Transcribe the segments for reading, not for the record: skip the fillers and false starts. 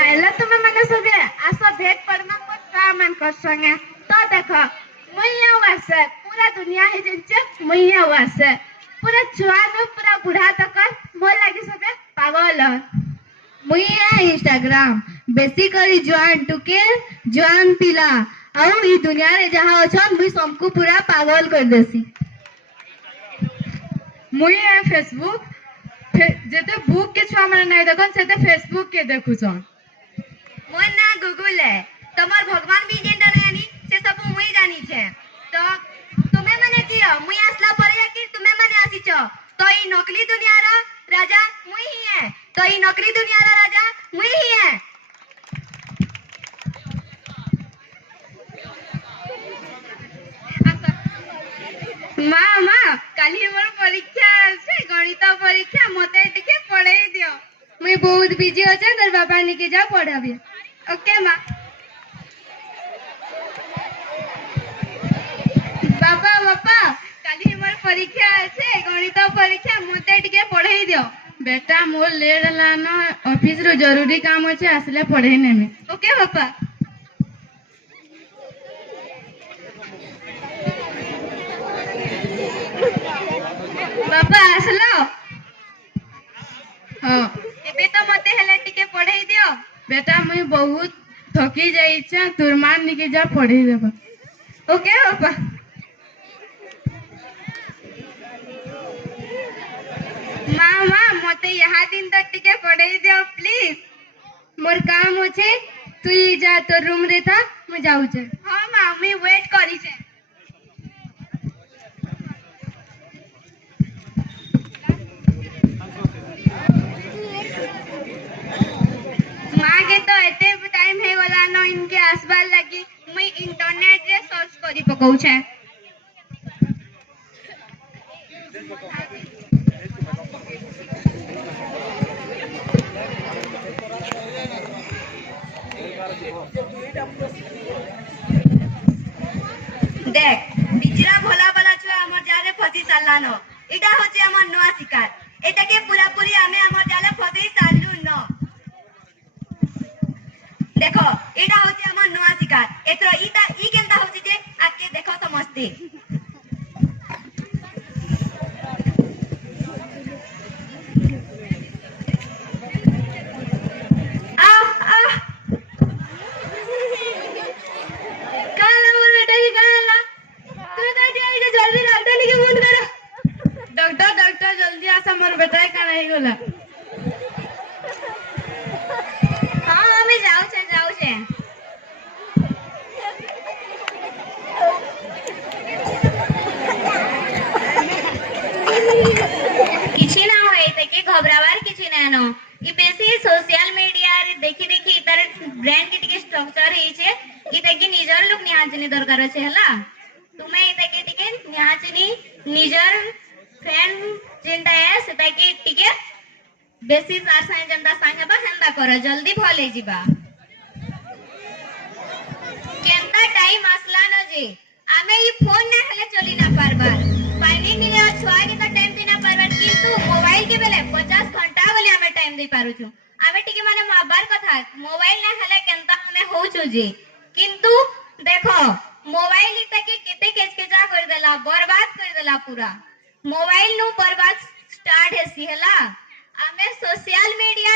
आयला तुम्ही मला सगळे असं भेट पडणं मग का मन करसोंगे तो देखो मैया वासे पूरा दुनिया है जिनचे मैया वासे पूरा जवान पूरा बूढ़ा तक मोर लगे सगळे पागल मैया इंस्टाग्राम बेसिकली जवान टुके जवान पिला और ई दुनिया रे जहां अछन मुई सबको पूरा पागल कर देसी मुई फेसबुक जेते बुक के छुआ माने नहीं देखन सेते फेसबुक के देखुछन मोर ना गूगल है तमर भगवान भी जेंडा यानी से सब मुई जानी छे तो तुम्हें माने कियो मुई आसला परे कि तुम्हें माने आसी छ तो ई नकली दुनिया रा राजा मुई ही है तो ई नकली दुनिया रा राजा मुई ही है माँ माँ काली मोर परीक्षा আছে গণিত পরীক্ষা মতে টিকে পড়াই দিও মুই বহুত বিজি আছে তোর বাবা নিকে যা পড়াবি ওকে মা বাবা বাবা কালি মোর পরীক্ষা আছে গণিত পরীক্ষা মতে টিকে পড়াই দিও बेटा मोर लेट लानो ऑफिस रो जरूरी काम আছে আসলে পড়াই নেমি ओके बापा बापा आसलो हां एबे तो मते हेले टिके पढ़ाई दियो बेटा मुई बहुत थकी जाई छ तोर मान निके जा पढ़ाई देबा ओके बापा मामा मते यहाँ दिन तक टिके पढ़ाई दियो प्लीज मोर काम होचे तू जा तो रूम रे था मैं जाऊ छे हां मामी वेट करी छे माँ के तो एते टाइम है वाला न इनके आसबार लगी मैं इंटरनेट रे सर्च करी पकाऊ छे देख बिचरा भोला वाला छुआ हमर जाले फसी सालानो एटा होचे हमर नवा शिकार एटाके पूरा पूरी हमें हमर जाले फसी सालू न देखो एटा होचे हमर नवा शिकार एतरो ई केनता होचे जे आके देखो समझते डॉक्टर डॉक्टर जल्दी आसा मोर बेटा का नहीं गोला हां हमें जाऊ छे किछि ना होय तके घबरावार किछि ना नो ई बेसी सोशल मीडिया रे देखि देखि तार ब्रेन के टिके स्ट्रक्चर हे छे ई तके निजर लोग निहाचनी दरकार छे हला तुमे ई तके टिके निहाचनी निजर फ्रेंड जेंटा है सेटा के टिके बेसी तार साइ जेंटा संगे बा हेंदा कर जल्दी भले जिबा केनता टाइम आसला न जे आमे ई फोन ना हले चली ना पारबार फाइनिंग निले छुआ के तो टाइम देना पारबार किंतु मोबाइल के बेले 50 घंटा बोले आमे टाइम दे पारु छु आमे टिके माने माबार कथा मोबाइल ना हले केनता हमें हो छु जे किंतु देखो मोबाइल तक केते केचकेचा कर देला बर्बाद कर देला पूरा मोबाइल नु बर्बाद स्टार्ट है सिहला आमे सोशल मीडिया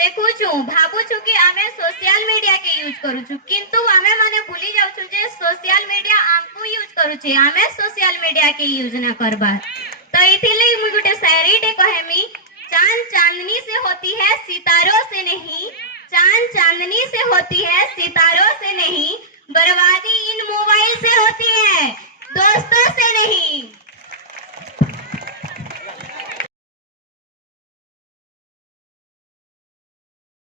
देखू छु भाबू छु कि आमे सोशल मीडिया के यूज करू छु किंतु आमे माने भूली जाउ छु जे सोशल मीडिया हमको यूज करू छी आमे सोशल मीडिया के यूज ना करबा तो इथिले मु गुटे शायरी टे कहेमी चांद चांदनी से होती है सितारों से नहीं चांद चांदनी से होती है सितारों से नहीं बर्बाद